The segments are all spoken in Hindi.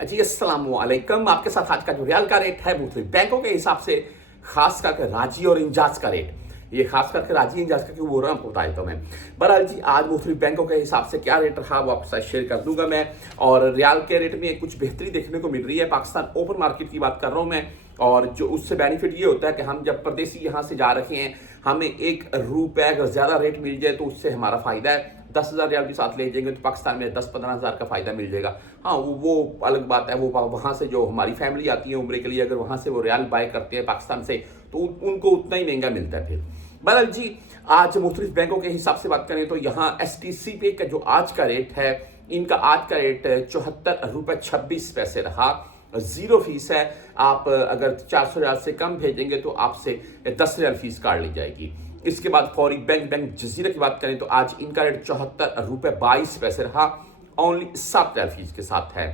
जी अस्सलाम वालेकुम। आपके साथ आज का जो रियाल का रेट है मुख्तलिफ बैंकों के हिसाब से खास करके राजी और इंजाज का रेट, ये खास करके राजी इंजाज का क्यों बोल रहा हूँ आपको बताता हूँ मैं। बहरहाल जी आज मुख्तलिफ बैंकों के हिसाब से क्या रेट रहा वो आपके साथ शेयर कर दूंगा मैं। और रियाल के रेट में कुछ बेहतरी देखने को मिल रही है। पाकिस्तान ओपन मार्केट की बात कर रहा हूँ मैं। और जो उससे बेनिफिट ये होता है कि हम जब परदेसी यहाँ से जा रखे हैं, हमें ₹1 अगर ज़्यादा रेट मिल जाए तो उससे हमारा फ़ायदा है। 10,000 रियाल भी साथ ले जाएंगे तो पाकिस्तान में 10-15 हज़ार का फ़ायदा मिल जाएगा। हाँ वो अलग बात है। वो वहाँ से जो हमारी फैमिली आती है उम्रे के लिए, अगर वहाँ से वो रियाल बाय करते हैं पाकिस्तान से तो उनको उतना ही महंगा मिलता है फिर। बहरहाल जी आज मुख्तलिफ बैंकों के हिसाब से बात करें तो यहाँ STC पे का जो आज का रेट है, इनका आज का रेट ₹74.26 रहा। 0 फीस है। आप अगर 400 रियाल से कम भेजेंगे तो आपसे 10 रियाल फीस काट ली जाएगी। इसके बाद फौरी बैंक जजीरा की बात करें तो आज इनका रेट ₹74.22 रहा, ओनली 7 रियाल फीस के साथ है।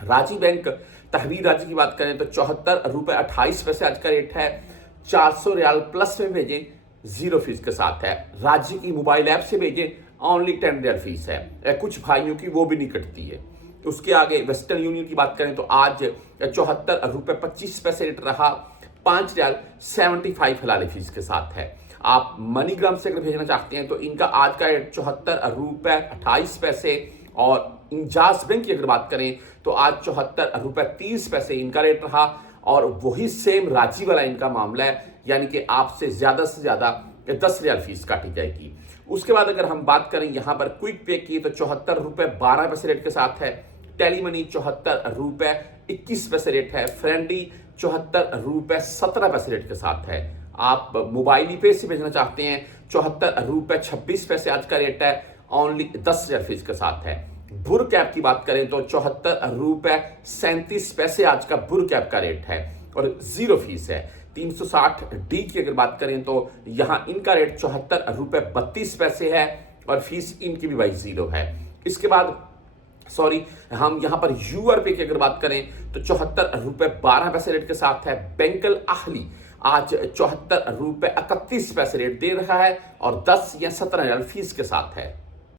राजी बैंक तहवीर राजी की बात करें तो ₹74.28 आज का रेट है। 400 रियाल प्लस में भेजें 0 फीस के साथ है। राजी की मोबाइल ऐप से भेजें ओनली 10 रियाल फीस है। कुछ भाइयों की वो भी नहीं कटती है। उसके आगे वेस्टर्न यूनियन की बात करें तो आज ₹74.25 रेट रहा, 5 रियाल 75 हलाली फीस के साथ है। आप मनीग्राम से अगर भेजना चाहते हैं तो इनका आज का रेट ₹74.28। और इंजाज बैंक की अगर बात करें तो आज ₹74.30 इनका रेट रहा। और वही सेम राजी वाला इनका मामला है, यानी कि आपसे ज्यादा से ज्यादा 10 रियाल फीस काटी जाएगी। उसके बाद अगर हम बात करें यहाँ पर क्विक पे की तो ₹74.12 रेट के साथ है। टेली मनी ₹74.21 रेट है। फ्रेंडी ₹74.17 रेट के साथ है। आप मोबाइल पे से भेजना चाहते हैं ₹74.26 आज का रेट है, ओनली 10 रियाल फीस के साथ है। बुर कैप की बात करें तो ₹74.37 आज का बुर कैप का रेट है और 0 फीस है। 360D की अगर बात करें तो यहाँ इनका रेट ₹74.32 है और फीस इनकी भी भाई 0 है। इसके बाद हम यहाँ पर URP की अगर बात करें तो ₹74.12 रेट के साथ है। बैंकल आहली आज ₹74.31 रेट दे रहा है और 10 या 17 रियाल फीस के साथ है।